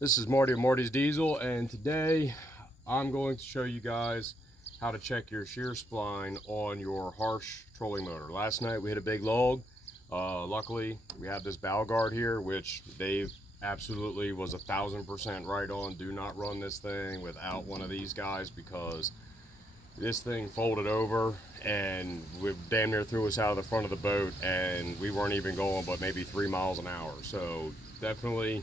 This is Marty of Marty's Diesel, and today I'm going to show you guys how to check your shear spline on your harsh trolling motor. Last night we hit a big log. Luckily we have this bow guard here, which Dave absolutely was 1000% right on. Do not run this thing without one of these guys, because this thing folded over and we damn near threw us out of the front of the boat, and we weren't even going but maybe 3 miles an hour. So definitely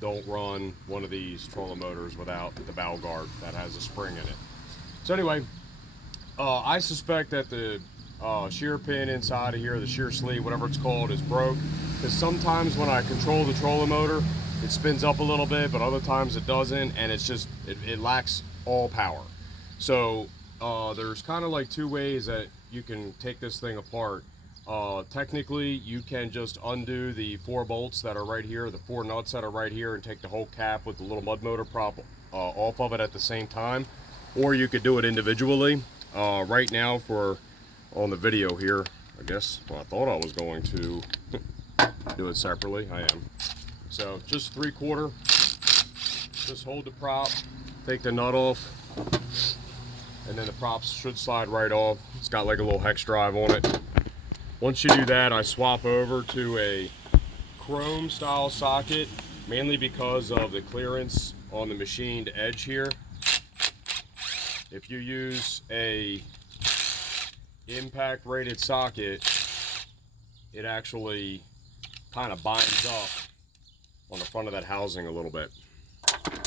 don't run one of these trolling motors without the bow guard that has a spring in it. So anyway, I suspect that the shear pin inside of here, the shear sleeve, whatever it's called, is broke, because sometimes when I control the trolling motor it spins up a little bit, but other times it doesn't, and it's just it lacks all power. So there's kind of like two ways that you can take this thing apart. Technically you can just undo the 4 bolts that are right here, the 4 nuts that are right here, and take the whole cap with the little mud motor prop off of it at the same time, or you could do it individually. Right now, on the video here, I guess, well, I thought I was going to do it separately. I am. So just 3/4, just hold the prop, take the nut off, and then the props should slide right off. It's got like a little hex drive on it. Once you do that, I swap over to a chrome style socket, mainly because of the clearance on the machined edge here. If you use a impact rated socket, it actually kind of binds up on the front of that housing a little bit. I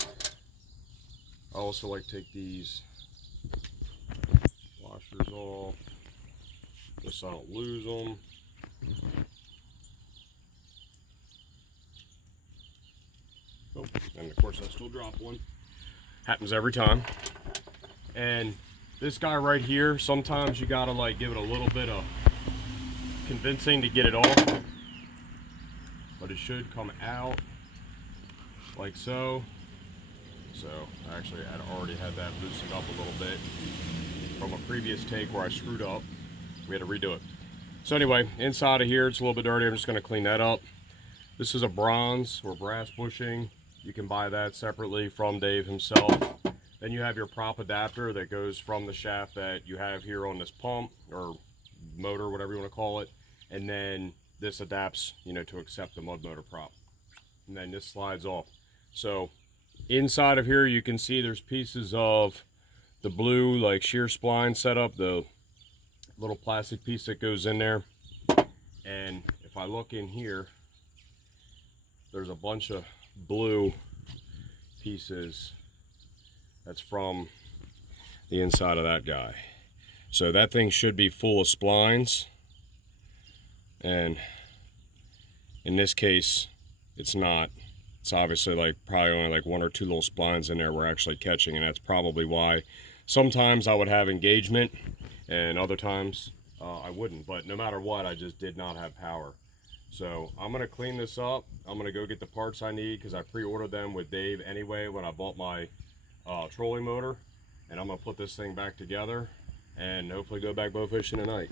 also like to take these washers off, just so I don't lose them. Oh, and of course I still drop one. Happens every time. And this guy right here, sometimes you gotta like give it a little bit of convincing to get it off, but it should come out like so. So actually I'd already had that loosened up a little bit from a previous take where I screwed up. We had to redo it. So anyway, inside of here it's a little bit dirty. I'm just going to clean that up. This is a bronze or brass bushing. You can buy that separately from Dave himself. Then you have your prop adapter that goes from the shaft that you have here on this pump or motor, whatever you want to call it, and then this adapts, you know, to accept the mud motor prop, and then this slides off. So inside of here you can see there's pieces of the blue like shear spline setup, the little plastic piece that goes in there. And if I look in here, there's a bunch of blue pieces that's from the inside of that guy. So that thing should be full of splines, and in this case it's not. It's obviously like probably only like 1 or 2 little splines in there we're actually catching, and that's probably why sometimes I would have engagement and other times I wouldn't. But no matter what, I just did not have power. So I'm gonna clean this up. I'm gonna go get the parts I need, because I pre-ordered them with Dave anyway when I bought my trolling motor, and I'm gonna put this thing back together and hopefully go back bow fishing tonight.